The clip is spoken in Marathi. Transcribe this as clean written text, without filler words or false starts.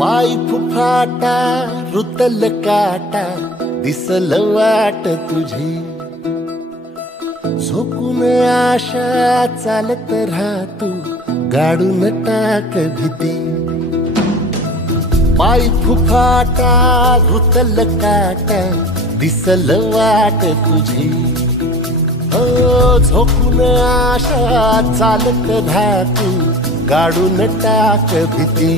पाय फुफाटा रुतल काटा दिसल वाट तुझी झोकून आशा चालत राहतू गाडून टाक भीती पाय फुफाटा रुतल काटा दिसल वाट तुझी हो झोकून आशा चालत राहतू गाडून टाक भीती